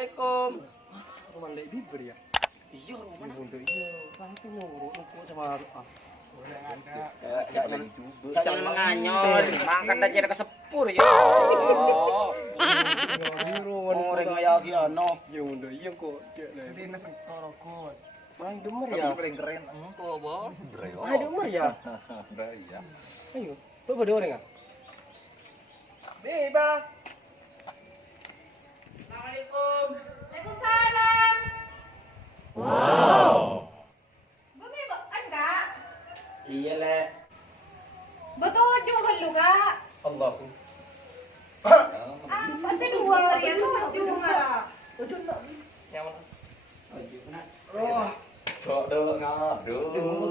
Assalamualaikum. Roman Lady ber ya. Iya, Roman. Iya. Pasti ngurut kok sama Jangan menganyon, makan aja ke sepur ya. Oh. Orang ngayaki ano. Ya udah iya kok. Jadi nesek korokot. Main demer ya. Paling keren engko, Bos. Breo. Main demer ya. Iya. Ayo. Tuh berdua orang ah. Beba. Assalamualaikum. Waalaikumsalam. Wow. Bumi enggak? Iya, Le. Betuju kan lu kak? Allahu. Apa sih dua hari ya tujuh nggak? Yang mana? Oh, Kok do ngado.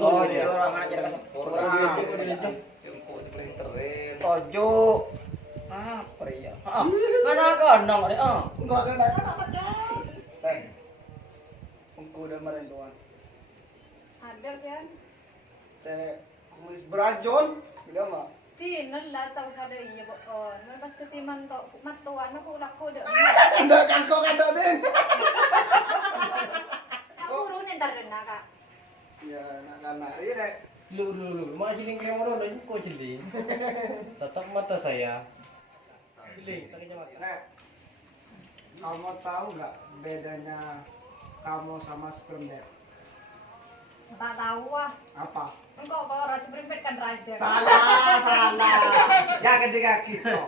oh, dia orang aja ke sepur. Engko paling keren. Tojo. Apa ya? Mana kandang ada? Enggak ada anak-anaknya. Teng. Engkau udah meren tuan. Ada kan? Cek kumis berajon. Udah mah. Tinan lah tahu sada iya boon. Man pasti timan to matuan aku laku deh. Enggak kan kok ada deh. Aku urun entar dena kak. Ya anak-anak ini deh. Lu. Mak jiling krem orang lagi kok jiling. Tetap mata saya. Jiling, tak mata. Nek. Kamu tahu nggak bedanya kamu sama spermder? Tak tahu ah. Apa? Engkau kau rasa berimpet kan rider. Salah. Ya ketika gitu.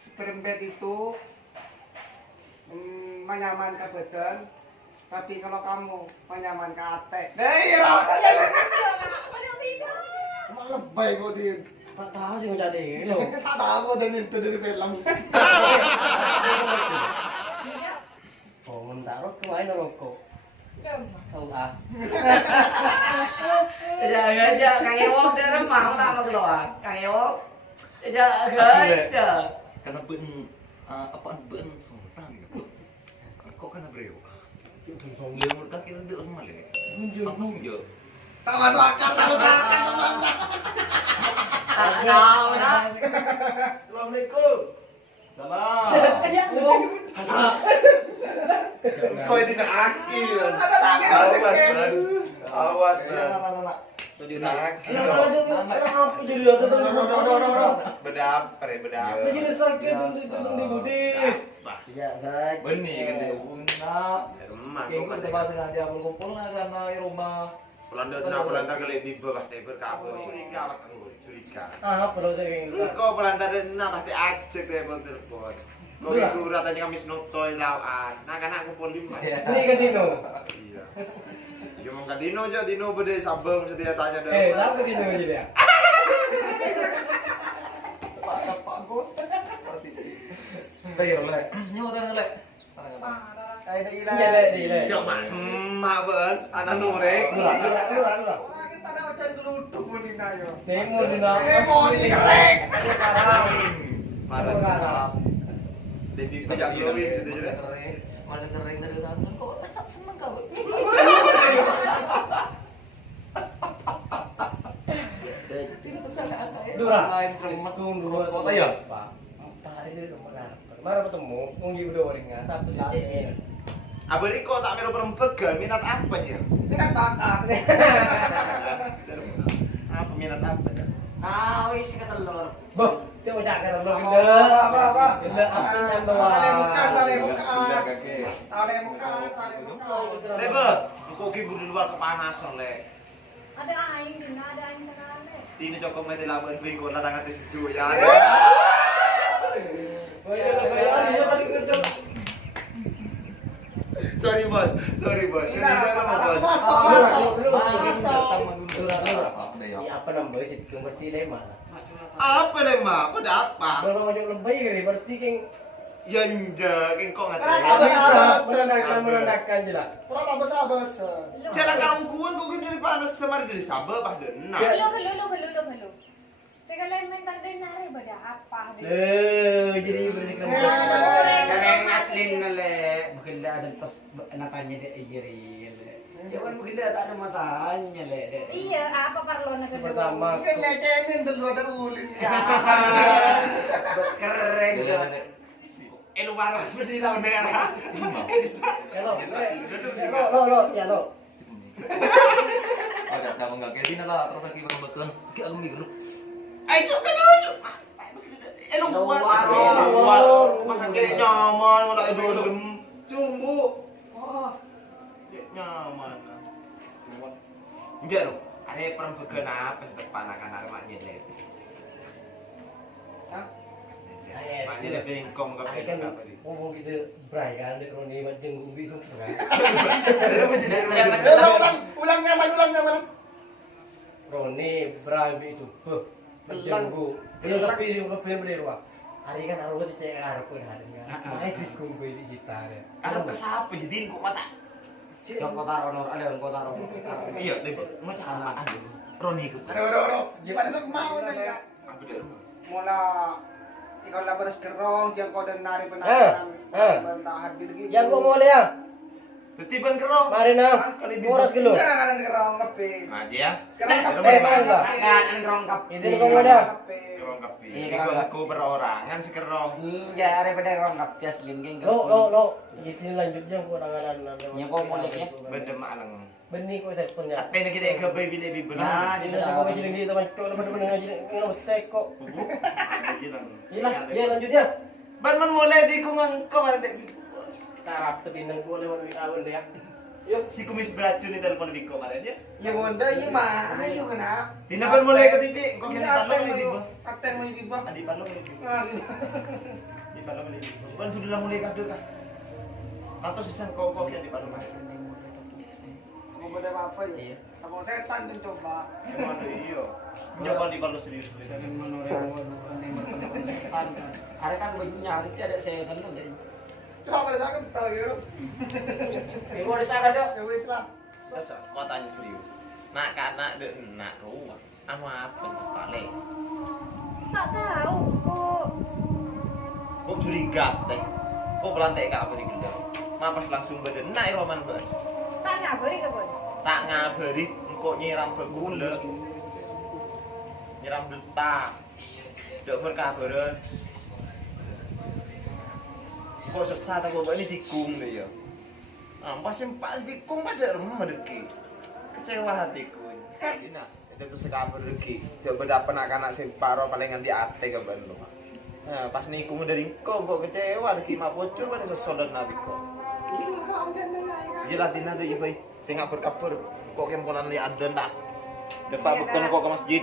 Spermbed itu menyamankan badan, tapi kalau kamu menyamankan hati. Iya. Ada beda. Emang lebay kok din. Tak tahu sih macam ni. Lo. Tak tahu dari itu dari film. Oh, mentak rokok main rokok. Tahu ah. Aja, Kang Ewok dia remang tak mau keluar. Kang Ewok. Aja. Karena ben apaan ben sultan gitu. Kok kana breo. Lemur kaki dia orang male. Apa sih jo? Tak masuk akal kemana? Assalamualaikum. Salam. Kau itu nak akil. Ada lagi awas. Awas ben. Tidak akil. Apa jadi aku tahu. Bedap. Apa jadi sakit untuk di budi. Ya, guys. Beni kan dia una. Kayaknya kita bahas sengaja berkumpul lah karena di rumah. Pelantar kali di bawah tebel kabel curiga Ah, apa saya ingin. kau pelantar na pasti acek tebel telepon kau itu ratanya kami snotoy lawan nah kan aku pun lima Ini kan Dino. iya cuma kan Dino bede sabem setia tanya Siapa Dino jadi ya? Pak Bos. Tayar le. Nyawa tanah le. Kayak ada ilah. Iya, le. cuma semak ben anak nurek Lurah. Kita ada macam geluduk menina yo. Nemo Dino. Nemo ini kelek. marah jadi tidak glowing sudah jadi Mana kering dari tangan kok seneng kau. Tidak tersangka ya. Lurah. Lain cermat Tung dua. kota ya. Pak. Tadi dia kemana? Kemarin ketemu, mungkin udah orangnya. Satu saja. abadi kau tak mero perempegan minat apa ya Ini kan bakat. apa minat apa ya Wis ka telur. Boh, coba cakap dulu. Apa? Gila, apinya doang. Ale muka. lebe kau kibur di luar kepanasan le Ada aing dina ada aing kenale. ini cokok mete laban bingo ladangan tes dua ya Oh iya, iya tadi kerja. sorry bos ini apa bos Ini apa namanya sih? Yang berarti lema. apa deh mak kau dapat Dorong aja lebih kiri, berarti keng. ya nje kau nggak Menandakan jelas. Pura abas. jalan karung kuan kau gini dari panas semar dari sabah pas dena Hello. Segala main tanda nare pada apa? Jadi bersih Yang aslin le, bukan dia ada pas anaknya dia ijiri le. Cuman mungkin dia tak ada matanya le. Iya, apa parlona kedua? Pertama. Ini kan ngecenin dulu ada ulin. Keren ya. luar bersih tahun daerah. Ya lo, ya lo. Ada kamu nggak kayak gini lah, terus lagi bakal kayak aku mikir lu. Ayo coba dulu. Luar. Makin nyaman, malah dulu. Cumbu. Wah. Nyaman. Enggak lo. Ada perang berkenapa setepan akan armaknya deh. Hah? Maknya lebih ingkong ke Kan ngomong gitu, Bray kan, di Roni macam ubi itu kan. Ulang nyaman. Roni, Bray itu, macam gua. Dia tapi beli rumah. Hari kan harus cek arep pun hari kan. Main dikunggu di gitar ya. Arep ke siapa jadiin kok mata? Yang kota Ronor, ada yang kota Ronor. Iya, macam apaan dulu? Roni itu. Aduh. Gimana sih mau nanya? Apa dia? Mula ikaw labaras kerong, diyan ko dan nari penasaran. Bantahan gitu. Yang gua mau lihat, Tetiban kerong. mari na, boras gelo. Jangan kerong kape. Aja ya. Kerong kape. Kan enggak? Kan rongkap. Itu kau mau dah. Kerong kapi. Iya, Ikut kerong. aku berorangan si kerong. Iya, ada pada rongkap dia selingking. Lo. Ini lanjutnya gua nanganan. Yang kau mau lihat ya? Benda malang. Benih kau saya punya. Ate na kita ke baby lebi Nah, belang. Jadi kau macam gitu macam lo bener ngaji lo teko. Sila, ya lanjutnya. Ban man mulai di kumang kemarin dek. Tarap setinang gua lewat di awal dia. Yuk. Si kumis beracun ni telepon di kemarin ya. Yang onda iya mah, ayo kena. Tinaban mulai ke TV. Kau Ini kena apa palong yang ni mau? ba? Aten mo yung ba? Adi palong ni. Ah, gini. Di palong ni. Ban sudah lah mulai kadul kan. Atau sisan kau yang di palong. Kung ba apa Iya. Ako setan din coba. Emang iyo. Nyoba di palong serius. Jangan menoreh setan. Hari kan bajunya hari itu ada setan tuh jadi. Coba pada sakit tau gitu. Iku ada sana dok. Ya wis lah. Kau tanya serius. Nak kanak dek nak rumah. Apa sih paling? Tak tahu kok. Kok curiga teh? Kok belantai kak apa di gendang? Mapas langsung badan nak roman ber. Tak ngabari ke Bon? Tak ngabari kok nyiram begule. Nyiram detak. Dek berkabaran. Kok susah tak bawa ini tikung deh ya. Ampas pas tikung pada rumah deki. Kecewa hatiku. Ini itu sekabar deki. Coba dapat anak-anak simparo palingan di ate ke Bandung. Nah, pas nikung dari kok kecewa deki mah bocor pada sesodan nabi kok. Iya, kau dan dengar kan. Iya latihan deh, iya, saya nggak berkabur. Kok kemponan li ada ndak? Depak betul kok ke masjid.